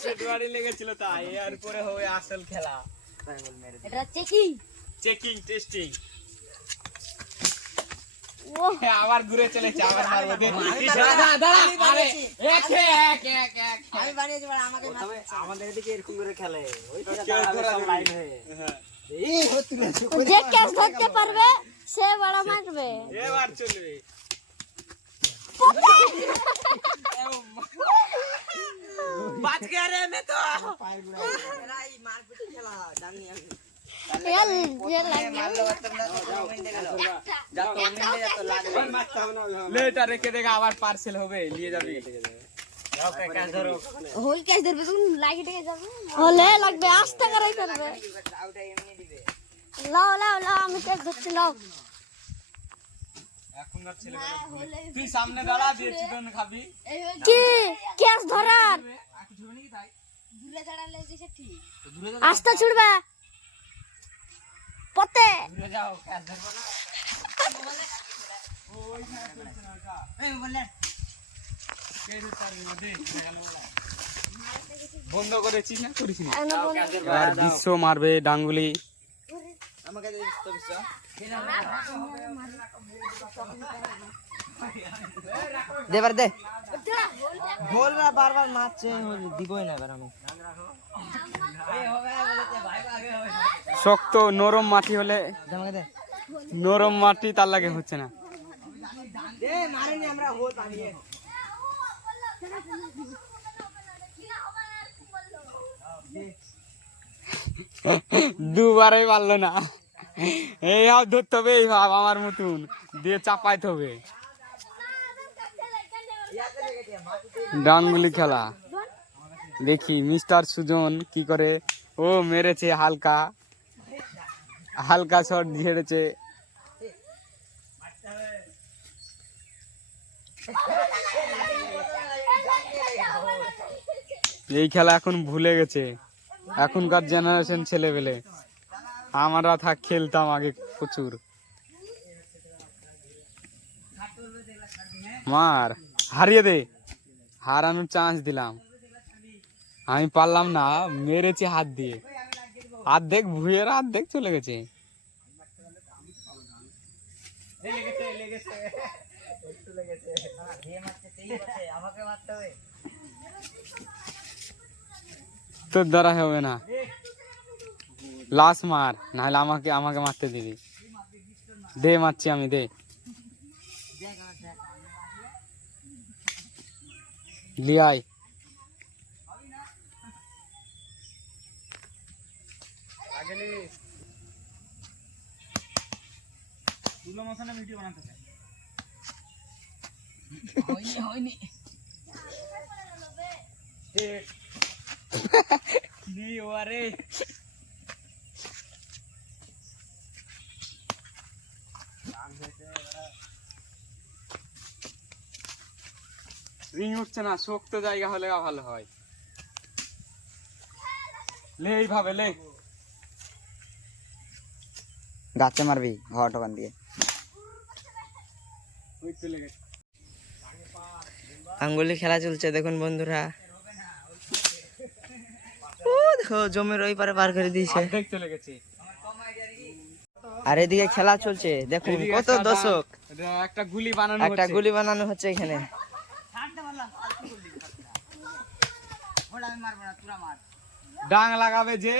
ফেব্রুয়ারি লেগেছিল তাই এর পরে হবে আসল খেলা। এটা চেকিং চেকিং টেস্টিং আবার ঘুরে চলেছে আবার আমাদের এদিকে এরকম করে খেলে। হয়ে। এই হচ্ছে যে ক্যাচ ধরতে পারবে সে বড় মারবে। এবার চলবে। বাচ গয়া রে মে তো এরা এই মারপিট খেলা জানি আমি এল যে লাগবে লে এটা রেখে দেখা আবার পার্সেল হবে নিয়ে যাবি হোল ক্যাচ ধরবে তুমি লাগি টেকে যাবে হলে লাগবে আস্তে করাই করবে লাও লাও লাও আমি ক্যাচ ধরছি লাও এখনকার ছেলেগুলো ভুলে। তুই সামনে দাঁড়া দিয়ে চিকেন খাবি। কি? ক্যাচ ধরার আস্তে ছুড়বে পতে ঘুরে যাও ক্যাচ ধরবো না। কে রে তার মধ্যে? বন্ধ করেছিস না করিস না বিশ্ব মারবে ডাঙ্গুলি। তো দে এবার দে। গোলরা বারবার মারছে দিবই না এবার আমি শক্ত নরম মাটি হলে নরম মাটি তার লাগে হচ্ছে না। দুবারই পারল না। এই হাত ধরতে হবে, এই ভাব আমার মতন। দিয়ে চাপাইতে হবে। ডাঙ্গুলি খেলা। দেখি, মিস্টার সুজন কি করে? ও, মেরেছে হালকা। হালকা শট ঝেড়েছে। এই খেলা এখন ভুলে গেছে। এখনকার জেনারেশন ছেলেবেলে আমরা থাক, খেলতাম আগে প্রচুর। মার, হারিয়ে দে। হারানোর চান্স দিলাম। আমি পারলাম না, মেরেছি হাত দিয়ে। অর্ধেক ভুয়ের অর্ধেক চলে গেছে। তোর দ্বারা হবে না। লাশ মার নাহলে আমাকে আমাকে মারতে দিবি। দে মারছি আমি দে। লিয়াই হয়নি হয়নি। রিং উঠছে না শক্ত জায়গা হলে ভালো হয়। লে এইভাবে লে। গাছে মারবি ঘর টোকান দিয়ে। আঙ্গুলি খেলা চলছে দেখুন বন্ধুরা। ও দেখো জমির ওই পারে পার করে দিয়েছে। চলে গেছে। আর এদিকে খেলা চলছে দেখুন কত দর্শক। একটা গুলি বানানো একটা গুলি বানানো হচ্ছে এখানে। ডাং লাগাবে যে